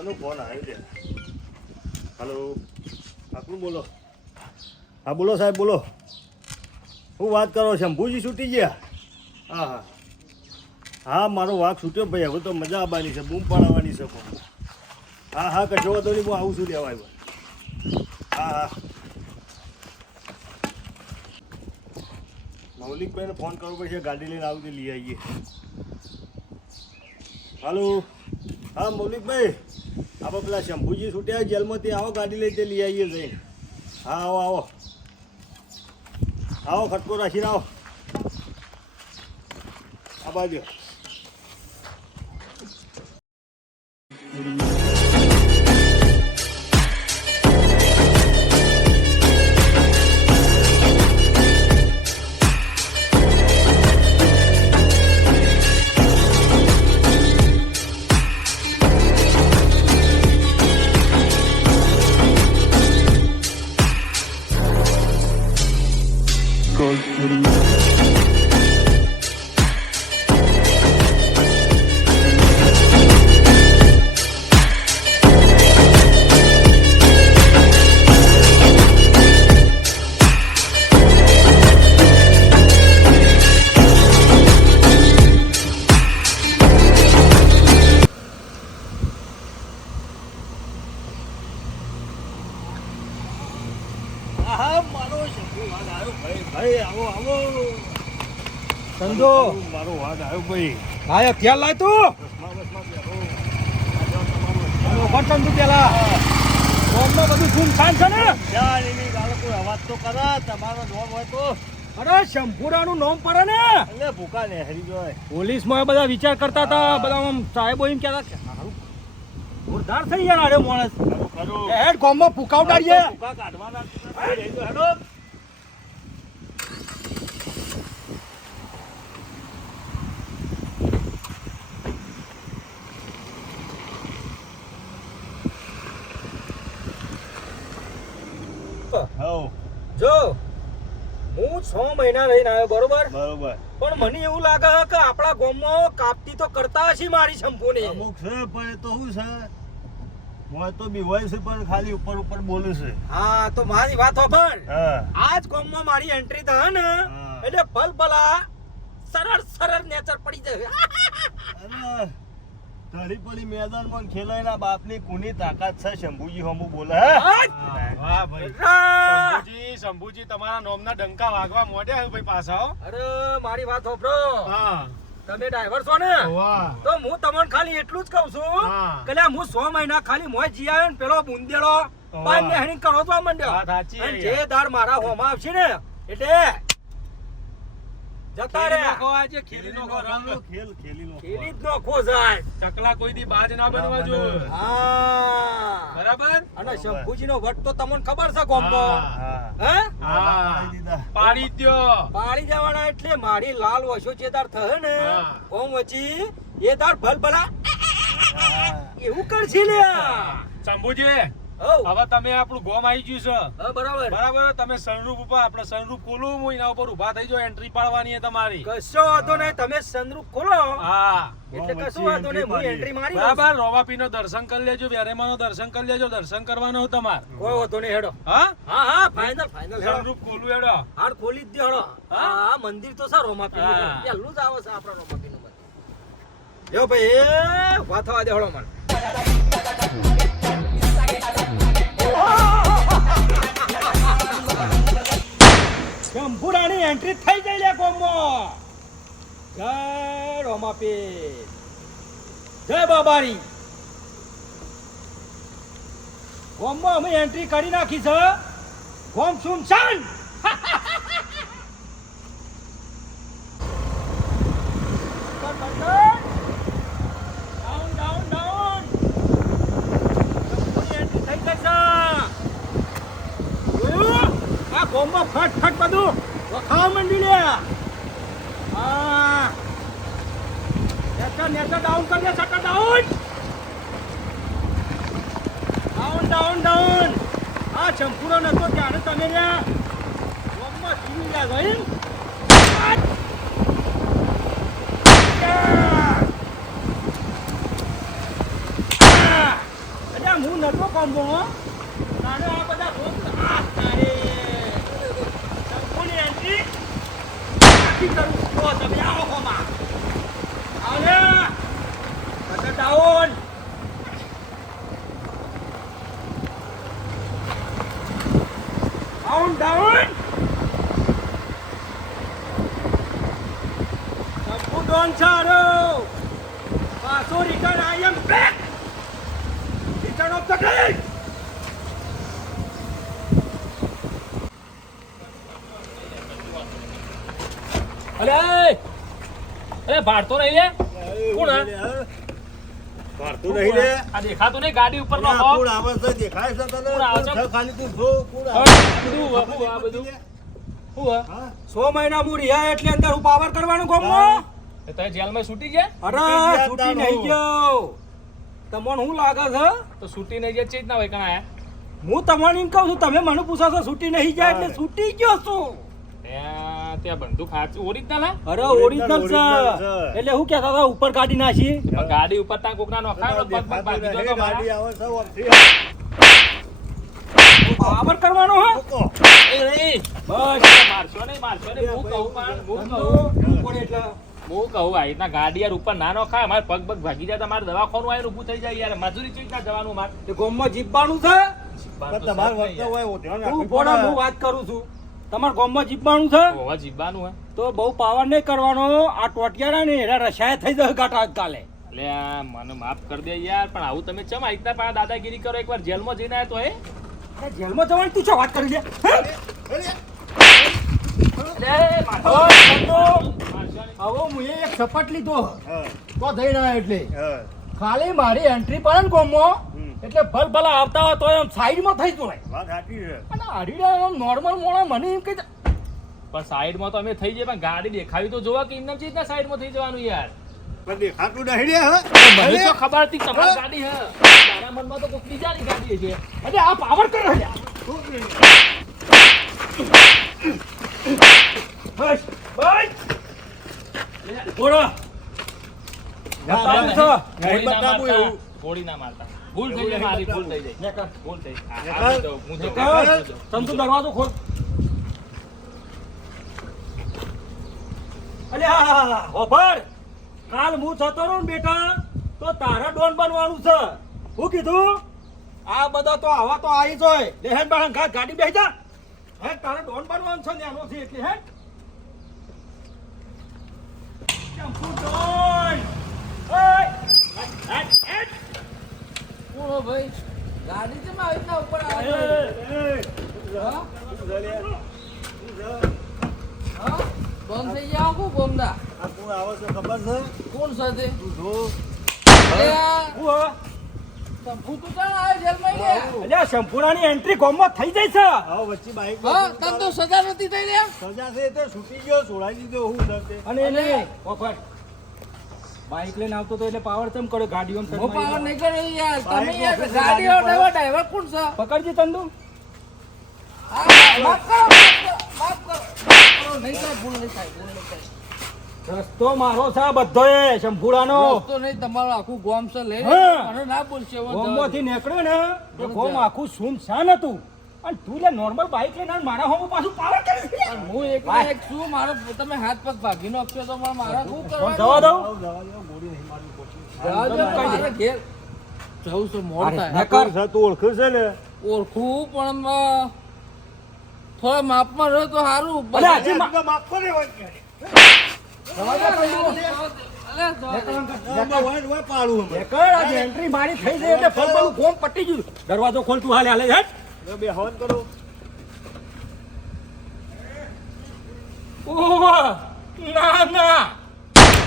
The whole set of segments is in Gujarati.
કનો ફોન આવ્યો છે? હલો, આકલું બોલો. હા બોલો સાહેબ બોલો. હું વાત કરો શંભુજી છૂટી ગયા? હા હા હા, મારો વાઘ છૂટ્યો ભાઈ. હવે તો મજા આવવાની છે, બૂમ પાડવાની છે. હા હા, કશો વાંધો નહીં, હું આવું છું લેવા આવ્યો. હા હા, મૌલિકભાઈને ફોન કરવો પડશે, ગાડી લઈને આવું તો લઈ આવીએ. હાલો, હા મૌલિકભાઈ, આપણે પેલા શંભુજી છૂટ્યા જેલમાંથી, આવો ગાડી લઈ તે લઈ આવીએ જઈને. હા આવો આવો આવો, ખટકો રાખીને આવો. આ બાજુ સંજો મારો વાઘ આવ્યો ભાઈ. ભાઈ ખ્યાલ લાય તું સંજુ પેલા ગામમાં બધું સુનસાન છે ને? કોઈ અવાજ તો કરે, તમારો નોમ હોય તો. અરે શંભુરાનું નામ પડે ને એટલે ભૂકા ને હરી જોય. પોલીસમાં બધા વિચાર કરતા હતા, બધા આમ સાહેબો એમ કહેતા કે સારું જોરદાર થઈ ગયા આડે માણસ. હેડ ગામમાં ફૂકાવડાડીએ. ભૂકા કાઢવાના હેડો. જો હું 6 મહિના રહીને આવ્યો બરોબર, બરોબર. પણ મને એવું લાગે કે આપણા ગામમાં કાપતી તો કરતા હશે મારી શંભુની. અમુક છે પણ એ તો શું છે, મોય તો બીવાય છે પણ ખાલી ઉપર ઉપર બોલે છે. હા તો મારી વાત સાંભળ. હા આજ ગામમાં મારી એન્ટ્રી થાય ને એટલે ભલભલા સરળ નેચર પડી જાય. અરે ધડી પડી મેદાનમાં ખેલાયના બાપની કુની તાકાત છે શંભુજી હમુ બોલે. વાહ ભાઈ શંભુજી તમારા નોમના ડંકા વાગવા મોડ્યા ભાઈ પાછા. અરે મારી વાત સાંભળો, હા તમે ડ્રાઈવર છો ને, વાહ તો હું તમને ખાલી એટલું જ કહું છું કે લે હું 6 મહિના ખાલી મોય જી આવ્યો ને પેલો બુંદેલો બાર ને હણી કરો તો માંડ્યો. વાત સાચી અને જે દાર મારા હોમાં આવશે ને એટલે જતા રે આજે ખેલી નો રંગ ખેલી નો ખેલી જ નોખો જાય. ચકલા કોઈ દી બાજ ના બનવા જો. હા બરાબર. અને શંભુજીનો વટ તો તમને ખબર છે ગામમાં. હે પાડી દ્યો પાડી દેવાના એટલે મારી લાલ વશો ચેદાર થહે ને ઓમ વચી એ દાર ભલભલા એવું કરશે લે શંભુજી. હવે તમે આપણું ગોમ આવી ગયું છે. બરાબર બરાબર. તમે સનરૂફ ઉપર આપણે સનરૂફ ખોલું હું એના ઉપર ઉભા થઈ જાઓ, એન્ટ્રી પાડવાની છે તમારી. કશો વાંધો નહીં, તમે સનરૂફ ખોલો હા એટલે કશું વાંધો નહીં, હું એન્ટ્રી મારી બરાબર. રોમાપીનો દર્શન કરી લેજો, વેરેમાનો દર્શન કરી લેજો, દર્શન કરવાનો તમારે. કોઈ વાંધો નહીં, હેડો. હા હા હા ફાઇનલ ફાઇનલ હેડો. સનરૂફ ખોલું હેડો. હાર ખોલી જ દે હેડો. હા મંદિર તો સર રોમાપી પેલું જ આવે છે આપણા રોમાપી નું મંદિર. લ્યો ભાઈ વાત થવા દે હેડો મને. શંભુરાની એન્ટ્રી થઈ ગઈ લે ગામમાં. જય રોમાપી, જય બાબારી. ગામમાં અમે એન્ટ્રી કરી નાખી છે. ગામ સુનસાન. Down down down. એન્ટ્રી થઈ ગઈ છે. આ ગોમમાં ફટ બધું વખાવા માંડી લે. હા નેચર ડાઉન કરી દે. Shutter down down down down. આ ચંપુરો નતો ત્યારે તમે રહ્યા ગોમમાં જીવી ગયા ભાઈ. ગોમમાં તારે આ બધા ભૂત તારે સંપૂર્ણ એન્ટ્રી કરું તો તમે આવો ગોમમાં આવને બધા ડાઉન ડાઉન સંપૂર્ણ ડોન સારો પાછો return I am back return of the day અરે ભારતો નહીં લે કોણ આ? ભારતું નહીં લે આ દેખાતું નહીં ગાડી ઉપર નો આ હોક. કોણ આવે છે દેખાય છે તને કોણ આવે છે? ખાલી તું જો કોણ આ આવે બધું આ બધું શું હે? હા 6 મહિના હું રહ્યા એટલે અંદર હું પાવર કરવાનું ગોમમાં એ તો જેલમાં છૂટી ગયા અરે છૂટી નહીં ગયો તમને શું લાગે છે તો છૂટી નહીં ગયા ચેત ના હોય કણ આયા હું તમને એમ કહું છું તમે મને પૂછો છો છૂટી નહીં જાય એટલે છૂટી ગયો છું ત્યાં બંદૂક હાચું ઓરિજિનલ હા અરે ઓરિજિનલ છે એટલે હું કહેતા હતા ઉપર કાઢી નાખી પણ ગાડી ઉપર તાં કોકના નોખાયો પગ પગ ભાગી ગયો તો ગાડી મારા. આવે છે ઓમથી. પાવર કરવાનો હો મૂકો. એ નહીં બસ મારશો નહીં હું કહું પણ હું કહું ઉપર એટલે હું કહું આ રીતના ગાડી યાર ઉપર ના નોખાય મારે પગ પગ ભાગી જાય તો મારે દવાખાનું આવીને ઊભું થઈ જાય યાર મજૂરી ચૂક ના જવાનું મારે તે ગોમમાં જીવવાનું છે પણ તમારે વર્તન હોય એવું ધ્યાન હું રાખવું બોડા હું પડે. વાત કરું છું તમારે ગોમમાં જીવવાનું છે હોવા જીવવાનું હે તો બહુ પાવર નહીં કરવાનો આ ટોટિયારા ને એના રસાય થઈ જશે ગાટા કાલે એટલે આ મને માફ કરી દે યાર પણ આવું તમે ચમ આ રીતના પાછા દાદાગીરી કરો એકવાર જેલમાં જઈને આવ્યા તો હે જેલમાં જવાની તું શું વાત કરી લે મારશો હવે હું એક સપાટ લીધો હા, તો થઈ રહ્યા એટલે હા. ખાલી મારી એન્ટ્રી પડે ને ગોમમાં હમ. એટલે ભલ ભલા આવતા હોય તો એમ સાઈડમાં થઈ જોવાય વાત સાચી છે અને આડીડા આમ નોર્મલ મોણો મને એમ કે પણ સાઈડમાં તો અમે થઈ જઈએ પણ ગાડી દેખાવી તો જોવા કે એમને ચીજ સાઈડમાં થઈ જવાનું યાર પણ દેખાતું નહીં લે હે મને શું ખબર હતી તમારી ગાડી હે તારા મનમાં તો કોઈ બીજાની ગાડી છે અરે આ પાવર કરો લ્યા. બસ બસ બોલો ના, બતાવું ના, છો. ગોળી ના બતાવું મારતા એવું. ગોળી ના મારતા ભૂલ થઈ જાય મારી ભૂલ થઈ જાય નેકર. ભૂલ થઈ નેકર. હું સંતુ દરવાજો ખોલ અલે હા હોભર કાલ હું થતો રહું ને બેટા તો તારા ડોન બનવાનું છે હું કીધું આ બધા તો આવા તો આવી જોય લેહેન બહાન ગાડી બેસી જા હે તારે ડોન બનવાનું છે નેનો છે એટલે હે ચંપુ ડોન ઓય બોલો ભાઈ ગાડી કેમ આવી રીતના ઉપર આવે હા હા બંધ થઈ જાવ કો બોમદા આ કોણ આવે છે ખબર છે કોણ સાથે તું જો અરે આ હું સંપુ તો ચાલ આવે જેલમાં લે અલ્યા સંપૂર્ણની એન્ટ્રી કોમમાં થઈ જાય છે આવો વચ્ચે બાઈક હા તને તો સજા નથી થઈ રહ્યા સજા છે તે છૂટી ગયો છોડાઈ દીધો હું ડરતે અને એને વખત બાઈક લઈને આવતો તો એટલે પાવર ચમ કર્યો ગાડીઓ હું પાવર નહીં કરે યાર તમે બાઈક યાર વખતે ગાડી ગાડી ડ્રાઈવર કોણ છે પકડજી તંદુ હા માફ કરો નહીં થાય ભૂલ નહીં થાય ભૂલ નહીં થાય રસ્તો મારો છે આ બધો એ શંભુડાનો રસ્તો નહીં તમારું આખું ગોમ છે લઈ હા. મને ના બોલશે હવે ગોમમાંથી નીકળ્યો ને તો ગોમ આખું સુમસાન હતું અને તું લે નોર્મલ બાઈક લઈને આવીને મારા હોમ પાછું પાવર કરે છે પણ હું એકલો એક છું મારો તમે હાથ પગ ભાગી નાખશો તો મારા શું ફોન કરવાનું જવા દઉં જવા દો ગોળી નહીં મારવી પડશે જવા દો, મારે ઘેર જવું છે મોડ થાય નકર. કોણ છે તું ઓળખે છે ને ઓળખું પણ થોડા માપમાં રહ્યો તો સારું અલે, હજી આ તો માફ કરે હોય કે. જવા દે તંદુ. આમાં હોય ને હોય પાડું અમે. નીકળ, આજે એન્ટ્રી મારી થઈ જાય એટલે ફલફલું ગોમ પટી ગયું દરવાજો ખોલ તું હાલે હાલે હેટ હવે બે હવન કરો ઓહ ના ના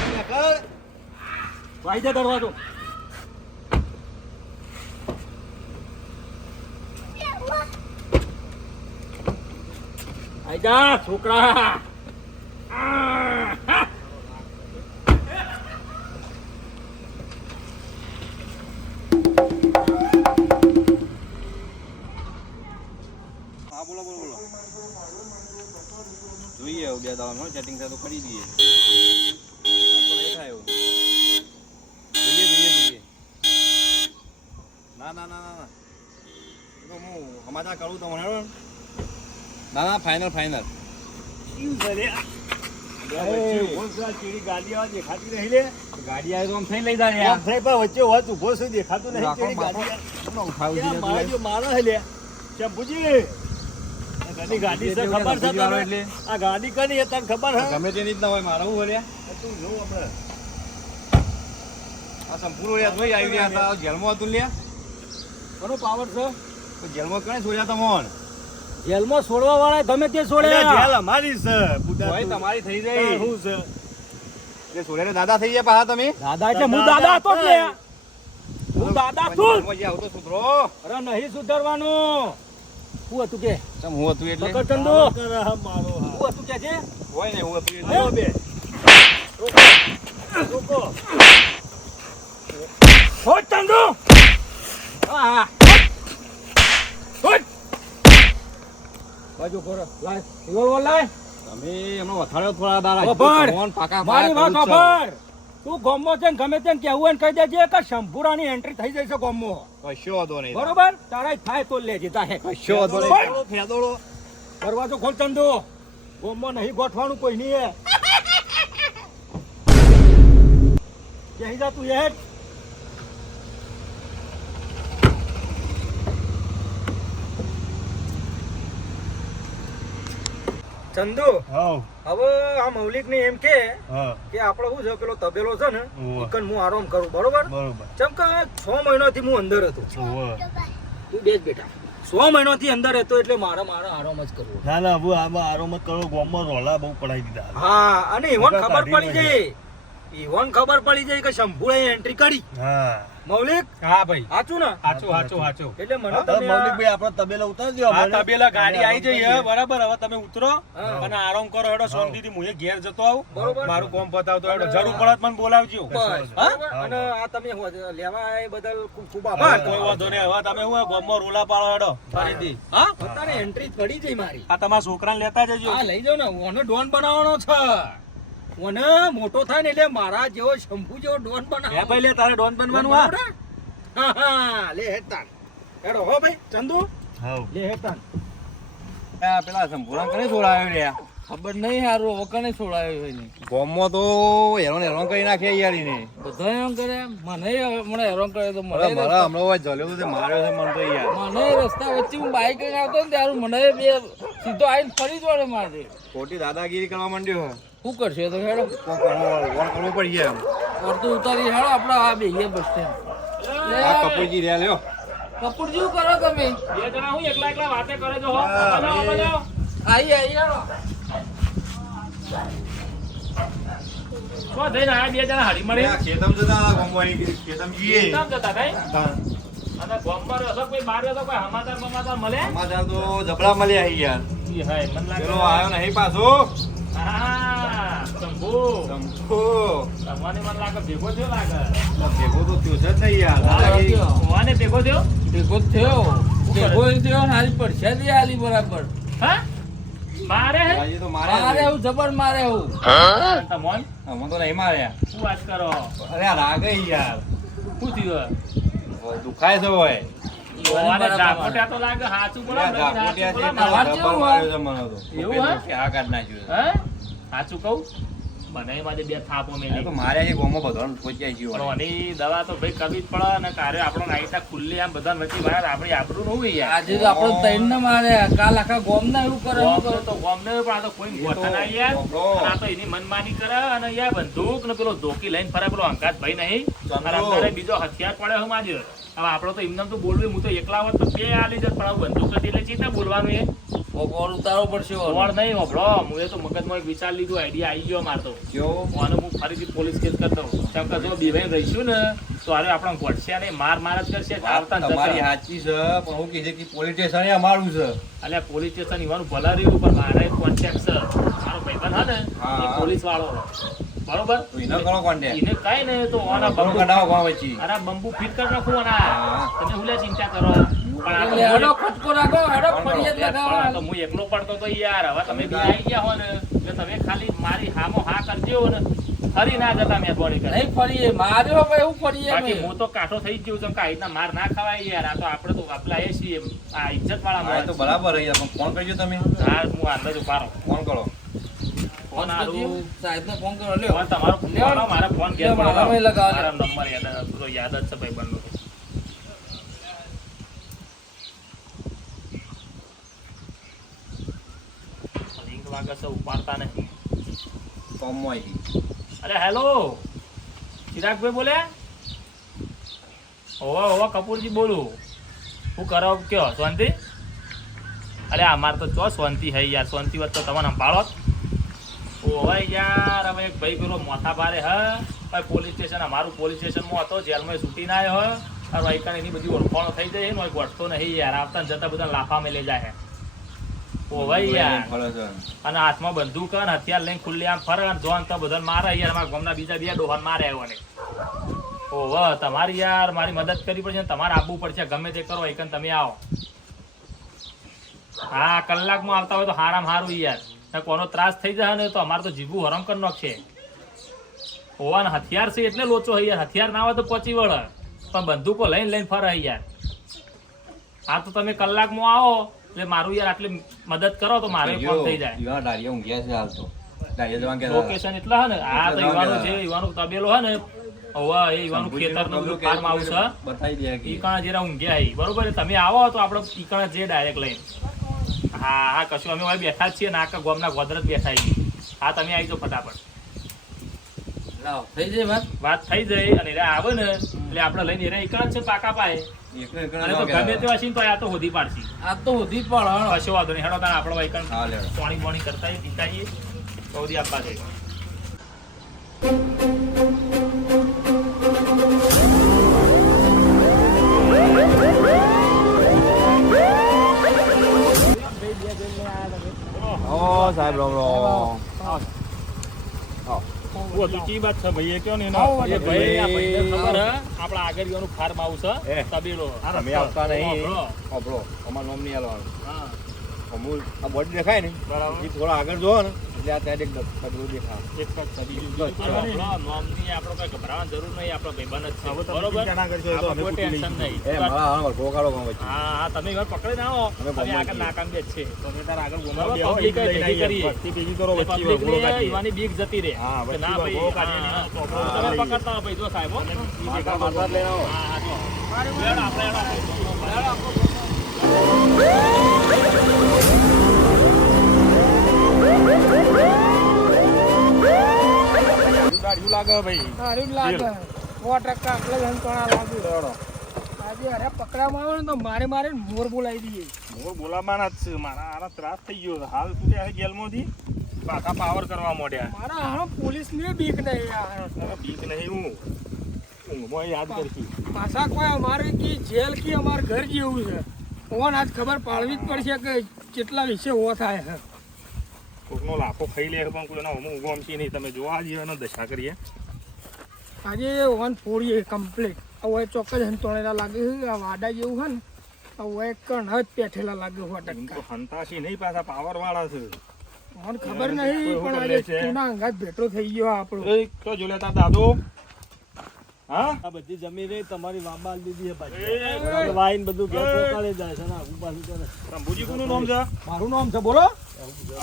નીકળ. વાઈ દે દરવાજો આઈ જા છોકરા હા બોલો બોલો બોલો જોઈએ હવે બે દાડામાં સેટિંગ થાય તો કરી દઈએ આ તો નહીં થાય એવું જોઈએ જોઈએ જોઈએ ના ના ના ના ના તો હું સમાચાર કરું તમને હેડો ને. ના ના ફાઇનલ ફાઇનલ. શું છે લે? ચીડી ગાડી આવે દેખાતી નહીં લે. ગાડી આવી તો આમ થઈને લઈ જાય આમ થઈ પણ વચ્ચે હોત ઊભો છું દેખાતું નહીં. ચીડી ગાડી આવે. ક્યાં મારા જો માણસ હે લે. શંભુજી, આ ઘરની ગાડી છે ખબર છે તને? એટલે આ ગાડી કની એ તને ખબર હે? ગમે તેની જ ના હોય મારા હું બોલ્યા તું જોઉં આપણે. આ સંપૂર્ણ યાદ ભાઈ આવી રહ્યા હતા જેલમાં હતું લ્યા. કોનો પાવર છે? તો જેલમાં કણે છોડ્યા તમોન? જેલમાં છોડવા વાળા ગમે તે છોડે. અલ્યા જેલ અમારી છે. બુધા ભાઈ તું. તમારી થઈ તાર જાય. શું છે? એ છોડ્યા દાદા થઈ ગયા પાછા તમે. દાદા એટલે હું દાદા હતો જ લે. હું દાદા છું જ. જેલમાં જે આવતો સુધરો. અરે નહીં સુધારવાનું. શું હતું કે? ચમ હું હતું એટલે પકડ ચંદુ. કરે હે મારો હા. શું હતું કે છે? હોય ને હું હતું એટલે આવો બે. રોકો. હોટ ચંદુ. હા. હોટ. બાજુ કરો. લાય. રિવોલ્વર લાય. તમે એમનો વથાડ્યો થોડા દાડા. ખબર. ફોન પાકા મારી વાત પાકા કરું જ ખબર. તું ગોમમાં છે ને ગમે તેમ કહેવું હોય ને કહી દેજે કે શંભુરાની એન્ટ્રી થઈ જશે ગોમમાં. છે. કશો વાંધો નહીં. બરોબર? તારા થાય તો લેજે તાહે. કશો વાંધો નહીં. ફેદોળો, ફેદોળો. દરવાજો ખોલ ચંદુ. ગોમમાં નહીં ગોઠવાનું કોઈ નહીં હે. કહી જા તું હેઠ. ચંદુ, હાઉ. હવે આ મૌલિક ને એમ કે હા. આપણે શું છે પેલો તબેલો છે ને ઓવે. ઈકન હું આરામ કરું બરોબર બરોબર. જેમ કે 6 મહિનાથી હું અંદર હતો ઓવે. તું બેસ બેટા 6 મહિનાથી અંદર હતો એટલે મારા આરામ જ કરવો ના ના હું આમાં આરોમત કરો ગામમાં રોલા બહુ પડાવી દીધા. હા અને ઈવન ખબર કાઢી પડી જાય ઈવન ખબર પડી જાય કે શંભુએ એન્ટ્રી કરી હા. મૌલિક હા ભાઈ સાચું ને સાચું સાચું સાચું. એટલે મને તો તમે મૌલિકભાઈ આપણો તબેલો ઉતારી દો. હા મને. તબેલા ગાડી આવી જઈ ઉતારી દો. બરાબર. હવે તમે ઉતરો હા. અને આરામ કરો હેડો શાંતિથી. હું એ ઘેર જતો આવું. બરોબર. મારું કામ પતાવતો હેડો. જરૂર પડે તો મને બોલાવજો. બસ, હા? બરોબર? અને આ તમે લેવા આવ્યા એ બદલ ખૂબ ખૂબ હા, આભાર કોઈ વાંધો નહીં. હવે તમે હું ગામમાં રોલા પાડો હેડો ફરીથી. હા અત્યારે એન્ટ્રી પડી જઈ મારી આ તમારા છોકરાને લેતા જજો. હા લઈ જાવ ને ઓને ડોન બનાવવાનો છે ઓને મોટો થાય ને એટલે મારા જેવો શંભુ જેવો ડોન હે બનાવવાનો ભાઈ લે તારે ડોન બનવાનું હા? બરાબર? હા હા લે હેતાન હેડો હો ભાઈ ચંદુ હાઉ. લે હેતાન આ પેલા સંપૂર્ણ કને છોડાયો લ્યા? ખબર નહીં હારું ઓકાને છોડાયો હોય ને ગામમાં તો હેરાન કરી નાખ્યા યારીને. બધા એમ કરે મને હેરાન કરે તો મને અરે મારા હમણાં હોય જલ્યો તો તે માર્યો છે મને તો યાર. મને રસ્તા વચ્ચે હું બાઈક લઈને આવતો ને ત્યારે મને બે સીધો આવીને ફરી જ વળે મારે ખોટી દાદાગીરી કરવા માંડ્યો. શું કરશે તો હેડો કોણ કરવું પડી એમ. તો ઉતારી હેડો આપડે આ બેહીએ બસ સ્ટેન્ડ આ કપૂરજી રહ્યા લ્યો. કપૂરજી કરો તમે બે જણા હું એકલા એકલા વાતે કરે છો હો. હા, બજાવો, બે. બજાવો. આઈ હેડો શું થઈને આયા બે જણા હળી મળી? આ ખેતમ જતા ગામવાની ખેતમ જઈએ. કેમ જતા ભાઈ? હા. અને ગામમાં રહ્યો છો, કોઈ બહાર રહ્યો છો, કોઈ સમાચાર બમાચાર મળે? સમાચાર તો જબડા મળ્યા છે યાર. ઈ હાય, મને લાગે- પેલો આવ્યો નહીં પાછો. હા, શંભુ. શંભુ. તમને મને લાગે ભેગો થયો લાગે. ભેગો તો થયો છે જ નહીં યાર. દાદાગીરી. ભગવાને ભેગો થયો? ભેગો જ થયો ભેગો ય થયો ને હારી પડશે જ હાલી બરાબર હા? મારે હે? આજે તો મારે માર્યા છે. હું જબર મારે હું તમોન? અમે તો નહીં માર્યા. શું વાત કરો? અરે આ રાગે યાર. શું થયું? દુખાય છે હોય. ભગવાને ઝાપોટ્યા તો લાગે, હાચું બોલો, યાર, નકર હાચું ઝાપોટિયા બોલો, છે, ના. વાત જબ્બર જેવું માર્યો છે મને તો. એવું હે? કે આ કાઢ નાખ્યું છે. હે? હાચું કહું? મને એમાંથી બે થાપો આ મેલી. તો માર્યા છે ગોમાં બધાને પહોંચ્યા છે પણ હોય. આની દવા તો ભાઈ કરવી જ પડે અને કાર્ય આપણો નાઈટા ખુલ્લી આમ બધા વચ્ચે વાર આપણી આબરૂ ન હોય યાર. આજે તો આપણે ત્રણ ને માર્યા કાલ આખા ગોમ ના એવું કરે ગોમ તો ગોમ ને પણ આ તો કોઈ ગોઠા ના યાર. ગોમડો. અને આ તો એની મનમાની કરે અને યાર બંદૂક ને પેલો ધોકી લઈને ફરે પેલો અંકાત ભાઈ નહીં. ચંદ્રો. અને અંદર બીજો હથિયાર પડ્યો હું માજ્યો. હવે આપણો તો એમને તો બોલવું હું તો એકલા હોત તો બે આલી જત પણ આ બંદૂક હતી એટલે ચીતા બોલવાનું એ ગોળ ઉતારવો પડશે ઓલો. ગોળ નહીં હોભળો હું એ તો મગજમાં એક વિચાર લીધો આઈડિયા આવી ગયો મારતો કેવો? અને હું ફરીથી પોલીસ કેસ કરી દઉં કેમ કે જો બેભાઈ રહીશું ને તો અરે આપણે ગોઠશે ને માર જ કરશે વાત આવતા ને તમારી જતા. સાચી છે પણ હું કીધે કે પોલીસ સ્ટેશન અમારું છે. અલ્યા પોલીસ સ્ટેશન ઈવાનું ભલા રહ્યું પણ મારા એક કોન્ટેક્ટ છે મારો ભાઈબંધ હા ને હા. એ પોલીસ વાળો બરોબર તો એને કરો કોન્ટેક્ટ. એને કઈ ને તો આના ઘણું બંબુ કઢાવો ગામ વચ્ચે. અરે બંબુ ફિટ કરી નાખું આના હા. તમે હુલે ચિંતા કરો પણ આ તો એટલે હેડો હું- ખટકો રાખો હેડો ફરિયાદ પણ આ લગાવવા તો હું એકલો પડતો તો યાર હવે તમે બી આવી ગયા હો ને એટલે તમે ખાલી મારી હામો હા કરજો ને ફરી ના જતા મહેરબાની કરી. નહીં ફરીએ માર્યો ભાઈ એવું ફરીએ બાકી અમે. હું તો કાઠો થઈ જ ગયો છું કે આ રીતના માર ના ખવાય યાર. આ તો આપણે તો આપલા એ છીએ આ ઇજ્જત વાળા હા, એ તો માણસ. બરાબર રહી પણ ફોન કરજો તમે હા હું હાલ જ ઉભા રહો. ફોન કરો ફોન હારું. સાહેબને ફોન કરો લ્યો. ફોન તમારો ફોન લાવો, મારા ફોન ઘેર લ્યો, પડેલો. મારામાં લગાવો. મારા નંબર યાદ જ છે ભાઈ બંધો. રિંગ વાગે છે ઉપાડતા નહીં. ફોર્મમાં આવી અરે હેલો ચિરાગભાઈ બોલે? હોવા હોવા કપૂરજી બોલું. હું કરો કયો શાંતિ? અરે અમારે તો ચો શાંતિ હે યાર. શાંતિ વાત તો તમને સંભાળો. ઓવા યાર હવે એક ભાઈ પેલો મોથા ભારે હ ભાઈ પોલીસ સ્ટેશન અમારું પોલીસ સ્ટેશનમાં હતો, જેલમાં છૂટીને આવ્યો હ. અને વૈકાને એની બધી ઓળખાણો થઈ જાય ને ગોઠતો નહીં યાર. આવતા ને જતા બધા લાફા મેં લઈ જાય. ઓવા યાર ફળે છે અને હાથમાં બંદૂક અને હથિયાર લઈને ખુલ્લી આમ ફરે અને જોન તો બધાને મારે યાર. અમારા ગામના બીજા બે ડોહાન મારે આવ્યો ને. ઓહ તમારી યાર મારી મદદ કરવી પડશે. તમારે આવવું પડશે. ગમે તે કરો એકન તમે આવો. હા કલાકમાં આવતા હોય તો હારામ હારું યાર. કોનો ત્રાસ થઈ જાય ને તો અમારે તો જીવવું હરામ કરી નાખશે. ઓવાન હથિયાર છે એટલે લોચો હોય યાર. હથિયાર ના હોય તો પહોંચી વળે પણ બંદૂકો લઈને લઈને ફરે યાર. હા તો તમે કલાકમાં આવો એટલે મારું યાર આટલી મદદ કરો તો મારે કામ થઈ જાય. યુવા ડાળિયા ઊંઘ્યા છે હાલ તો ડાળિયા જવા ગયા લોકેશન એટલા હે ને આ તો યુવાનો જે યુવાનો તબેલો હે ને ઓવા એ યુવાનું ખેતરનું ફાર્મ હાઉસ છે. બતાવી દે કે ઈકાણા જેરા ઊંઘ્યા હી બરોબર. તમે આવો તો આપણે ઈકાણા જે ડાયરેક્ટ લઈને. હા હા કશું અમે હવે બેઠા જ છીએ ને આખા ગામના ગોદરજ બેઠા છીએ. હા તમે આવી જાઓ ફટાફટ. લાવો થઈ જાય વાત. વાત થઈ જાય અને એરા આવે ને એટલે આપણે લઈને એરા ઈકાણા જ છે પાકા પાયે. એકને એકને અને તો ગમે તેવા છીએ ને તો આ તો હોધી પાડશી. આ તો સુધી પણ કશો વાંધો નહીં. હેડો તાણ આપણે વાઈકણ હા લેડો પાણી બોણી કરતા પીતાઈએ તો સુધી આપવા જઈએ. ઓ સાહેબ રામ રામ ઓ તું ચી વાત છે ભાઈ એ કયો ને એનો એ ભાઈ આ ભાઈને ખબર હે આપણા આગળનું ફાર્મ હાઉસ હે તબેલો. અમે આવતા નહીં આપણો. આપણો અમારું નામ નહીં આલવાનું હા અમૂલ આ બોડી દેખાય ને બરાબર. એ થોડા આગળ જોવો ને એટલે આ ત્યાં એક તબલું દેખાય એક જ સદી બીજું કરવાનું નહીં. નોમની આપણે કઈ ગભરાવાની જરૂર નહીં. આપણો ભાઈબંધ જ છે બરોબર. આપણે કોઈ ટેન્શન નહીં. એ મારા હાલ ભોકાડો કામ વચ્ચે હા હા તમે ઘર પકડી ના આવો. અમે તમે આગળ છીએ. નાકામ બે જ છે. તમે તાર આગળ બરાબર, ગોમા public એ ભેગી કરીએ. ભેગી કરો એટલે વચ્ચે public ભોગો ને કાઢીએ. યુવાની બીક જતી રહે. હા, કે વચ્ચે ના ભાઈ, ભોગો હા, કાઢીએ. હા. હા, તમે ભાઈ. પકડતા હો ભાઈ, જો સાહેબ હો. માથા લઈને આવો. હા, હા, જો. લેવડો, આપણે લેવડો. ગાડીઓ લાગે ભાઈ. સારું જ લાગે 100% આપણે જ હંતોણા લાગ્યું. આજે અરે પકડામાં આવે ને તો મારે મોર બોલાવી દઈએ. મોર બોલાવાના જ છે. મારા આના ત્રાસ થઈ ગયો છે. હાલ છૂટ્યા છે જેલમાંથી પાછા પાવર કરવા માંડ્યા. મારા હારો પોલીસની બીક નહીં યાર. હવે બીક નહીં હું ઊંઘમાં યાદ કરશું. પાછા કોઈ અમારે કી જેલ કી અમારે ઘર જેવું છે. ઓન આજ ખબર પાડવી જ પડશે કે કેટલા વિશે ઓ થાય છે. કોકનો લાફો ખાઈ લે પણ કોઈનો હું ગમશી નહીં. તમે જોવા જઈએ દશા કરીએ. આજે ઓન ફોડીએ કમ્પ્લીટ. હવે ચોક્કસ હંતોણેલા લાગે છે. આ વાડા જેવું છે ને હવે કણ જ પેઠેલા લાગે 100%. તો હંતાશી નહીં પાછા પાવર વાળા છે. મને ખબર નહીં પણ આજે તેના અંગાત ભેટો થઈ ગયો આપણો. એ તો જો લેતા દાદો. હા આ બધી જમીન રહી તમારી વાંબા લીધી છે પાછી. એ, વાઈન બધું ઘેર પોકાળી જાય છે ને આગુ પાછું કરે. શંભુજી કોનું નામ છે? મારું નામ છે બોલો.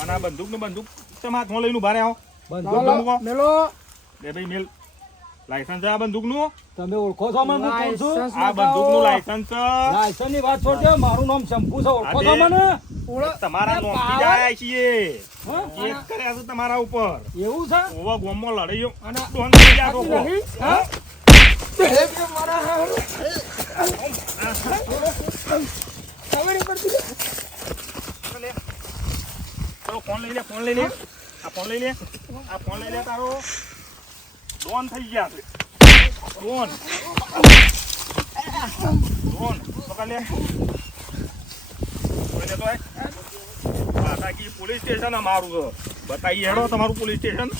અને આ બંદૂક તમે હાથમાં લઈને ઉભા રહ્યા હો. મેલો મેલો બે ભાઈ મેલ લાયસન્સ છે આ બંદૂકનું? તમે ઓળખો છો મને હું કોણ છું? લાયસન્સ આ બંદૂકનું લાયસન્સ છે. લાયસન્સ ની વાત છોડજો. મારું નામ શંભુ છે. ઓળખો છો મને? તમારા નોમથી જ આયા છીએ. કેસ કર્યા છે તમારા ઉપર. એવું છે? ઓવા ગોમમાં લડાઈઓ અને ડોન થઈ ગયા લોકો. નહીં? હા? મારા હારો ખબર નહીં પડતી. ચલો ફોન લઈ લે. ફોન લઈ લે. આ ફોન લઈ લે. આ ફોન લઈ લે તારો. ડોન થઈ ગયા છે. ડોન. ડોન. પકડ લે. કોઈ લેતો હોય? બાટાકી પોલીસ સ્ટેશન અમારું છે. બતાવી હેડો તમારું પોલીસ સ્ટેશન.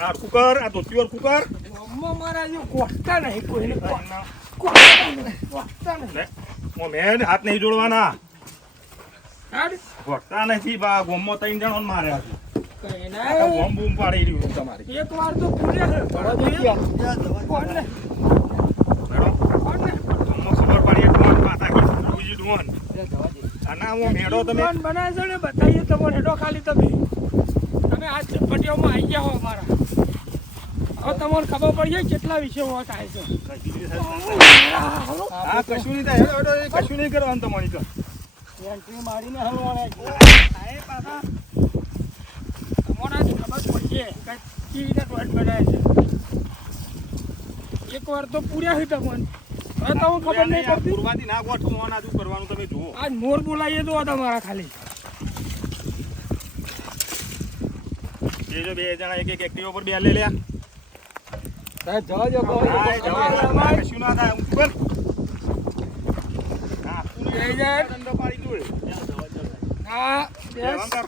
આ કુકર, આ ધોતીવાર કુકર. અમ્મા મારા જે કોટતા નહીં કોઈને લે, કોટતા નહીં. મેં હાથ નહીં જોડવાના. હાડ ભટતા નથી બા ગોમમાં 3 જણોને માર્યા છે. કઈ ના. આખા બોમ્બ બૂમ પાડી રહ્યું તમારી. એક વાર તો પૂર્યા કોણ ને મેડમ, કોણ ને અમને ખબર પડી એ ડોન પાતા કે સંભુજી ડોન. આના હું મેળો તમે દુકાન બનાવે છે ને બતાવીએ તમને હેડો ખાલી તમે આ ચપટીઓમાં આવી ગયા હો અમારા. હવે તમને ખબર પડી જાય કેટલા વિષય હોવા થાય છે. હા કશું નહીં થાય. હેડો, હેડો, એ કશું નહીં કરવાનું તમારી તો. એન્ટ્રી મારીને હલવાના સાહેબ બાબા તમને આજ ખબર પડશે કે કેવી રીતે ટોયલેટ બનાવે છે. એક વાર તો પૂર્યા છે તમને હવે તો ખબર નહીં પડતી. પૂર્વાથી ના ગોઠવું ઓન આજુ કરવાનું તમે જુઓ. આજ મોર બોલાવીએ તો તમારા ખાલી એ જો બે જણા એક એક એક્ટિવા પર બે લે લ્યા. સાહેબ જવા દો કહો. હા, એ જવા દે. આ કશું ના થાય. ઊંઘ કર. હા, તું જય જય. દંડો પાડી દઉં. હા બેહવાનું બેસ કર.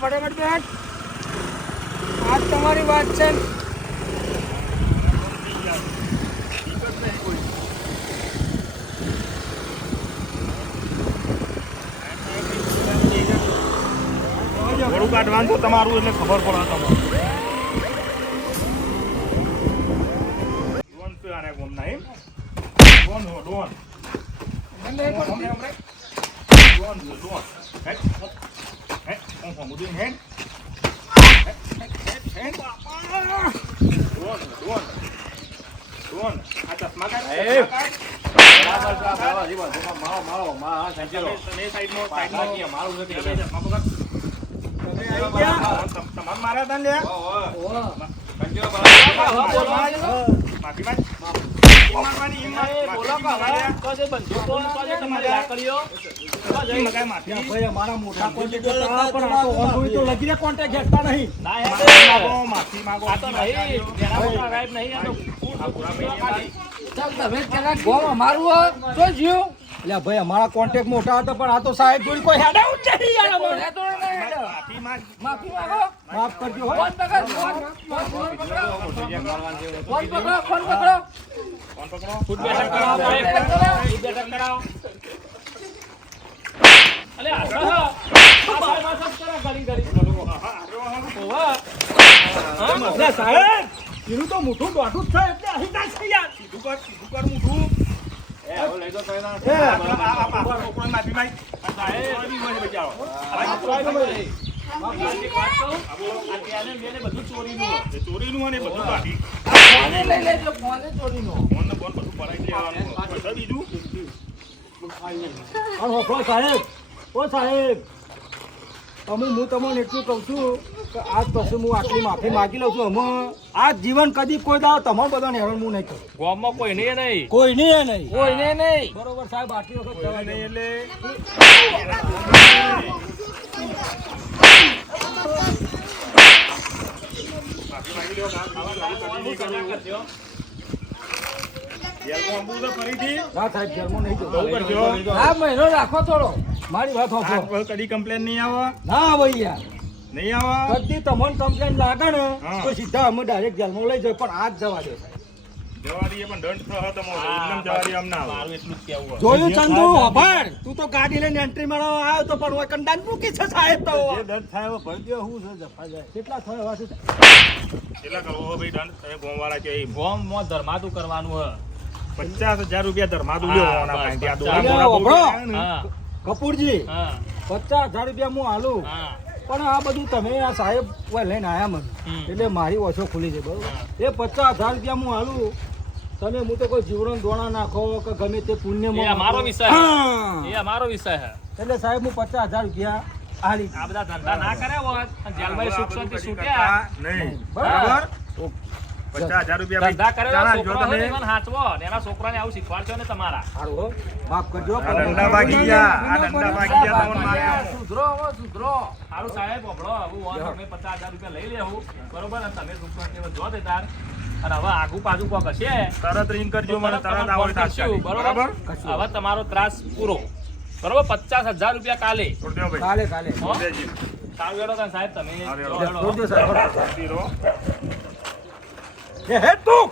ફટાફટ બેઠ આજ તમારી વાત છે ને. ઘોડું કાઢવાનું તો તમારું એટલે ખબર પડે તમારું. ડોન તો આને ગોમ ના એમ? ડોન હો, ડોન. ડોન, ડોન. હેટ. હેટ. હું મુદું હેટ. હેટ, હેટ. ડોન, ડોન. ડોન. આ ચશ્મા કાઢ. તમે સાઈડમાં, સાઈડમાં. તમે ચશ્મા પકડ. તમારે મારા હતા ને લ્યા? માફી માંગ. મારવાની ઈમ ભાઈ અમારા મોટા કોઈ જગ્યાએ પણ આ તો ઓંધું તો લગીને કોન્ટેક્ટ ઘેરતા નહીં. માફી માંગો. ચાલ તમે પેલા ગોમ અમારું હોય તો જીવ. એટલે ભાઈ અમારા કોન્ટેક્ટ મોટા હતા પણ આ તો સાહેબ જોડી કોઈ હેડા ઉચ્ચ નહીં યાર અમારે. માફી માંગ. માફી માંગો. માફ કરજો હો. ફોન પકડો. ફોન પકડો. ફોન પકડો. ફોન પકડો. ફૂટ બેઠક કરાવો ફૂટ બેઠક કરાવો. અલે આ સાહેબ એનું તો મોટું દોઢું જ છે એટલે અહીં કાંઈ છે યાર. સીધું કર મોટું. માફી માંગ. ચોરીનું અને બધું કાઢી. ફોને લઈ લેજો. ફોને ચોરીનો. ફોન ને ફોન બધું પડાવી દેવાનું. બીજું સાહેબ ઓ સાહેબ હું તમને એટલું કહું છું કે આજ પછી હું આટલી માફી માગી લઉં છું. અમે આ જીવન કદી કોઈ દાવ તમારા બધાને હેરાન હું નહીં કરું. ગામમાં કોઈ નહીં નહીં કોઈ નહીં નહીં કોઈને નહીં. બરોબર સાહેબ આટલી વખત જવા દો. નહીં એટલે માફી માંગી લ્યો. જેલમાં અંબુ તો ફરીથી હા સાહેબ ઘરમાં નહીં જતો. બહુ કરજો. હા મહિનો રાખો થોડો મારી વાત આ હોભળો. કદી કમ્પ્લેન નહીં આવે. ના ભાઈ યાર નહીં આવે. કદી તમને કમ્પ્લેન લાગે ને હા. તો સીધા અમે ડાયરેક્ટ જેલમાં લઈ જાય પણ આજ જવા દો સાહેબ. જવા દઈએ પણ દંડ થયો તમારો. એમનેમ જવા દઈએ આમ ના આવે. મારું એટલું જ કેવું હોય. જોયું ચંદુ અભાર તું તો ગાડી લઈને એન્ટ્રી મારવા આવ્યો તો પણ ઓય કંડાન મૂકી છે સાહેબ તો જે દંડ થાય એવો ભરી દો. શું છે જફા જાય. કેટલા થયો વાસે કેટલા કરો ભાઈ દંડ? તમે ગોમવાળા છે એ ગામમાં ધર્માતું કરવાનું હોય. 50,000 રૂપિયા ધર્માદુ લ્યો. હા, ઓના બસ, પાસેથી. આ 50,000 દોરા બોરા બહુ બરો. ગયા ને. હા કપૂરજી હા 50,000 રૂપિયા હું હાલું હા પણ આ બધું તમે આ સાહેબ ઓય લઈને આયા મને એટલે મારી ઓછો ખુલી છે બરોબર. એ 50,000 રૂપિયા હું હાલું તમે હું તો કોઈ જીવરણ દોણા નાખો કે ગમે તે એ પુણ્યમાં અમારો વિષય હા. એ અમારો વિષય છે. એટલે સાહેબ હું 50,000 રૂપિયા હાલી આ બધા ધંધા ના કર્યા હોત અને જેલમાં સુખ શાંતિ બધું છૂટ્યા. નહીં. બરાબર. બરાબર? 50,000 રૂપિયા ધંધા ભાઈ કરેલા ચાલ, જો છોકરા હોય ને તમે એને હાચવો ને એના છોકરાને આવું શીખવાડજો ને તમારા. હારું હો. માફ કરજો આ દંડા ભાગી ગયા. આ દંડા ભાગી ગયા તમને માર્યા. સુધરો હવે સુધરો. સારું સાહેબ હોભળો, હું તમે 50,000 રૂપિયા લઈ લેવું બરોબર અને તમે સુખ શાંતિ જો દે તાર અને હવે આગુ પાછુ કોક હશે તરત રિંગ કરજો મને. તરત તમને આવો ફોન કરશું, બરાબર? બરોબર હવે તમારો ત્રાસ પૂરો બરોબર. 50,000 રૂપિયા કાલે છોડ દેવો ભાઈ. કાલે કાલે હો? દેજો. સારું હેડો તાન સાહેબ તમે હા, હેડો. હેડો. જોજો સાહેબ. ધીરો. હે તું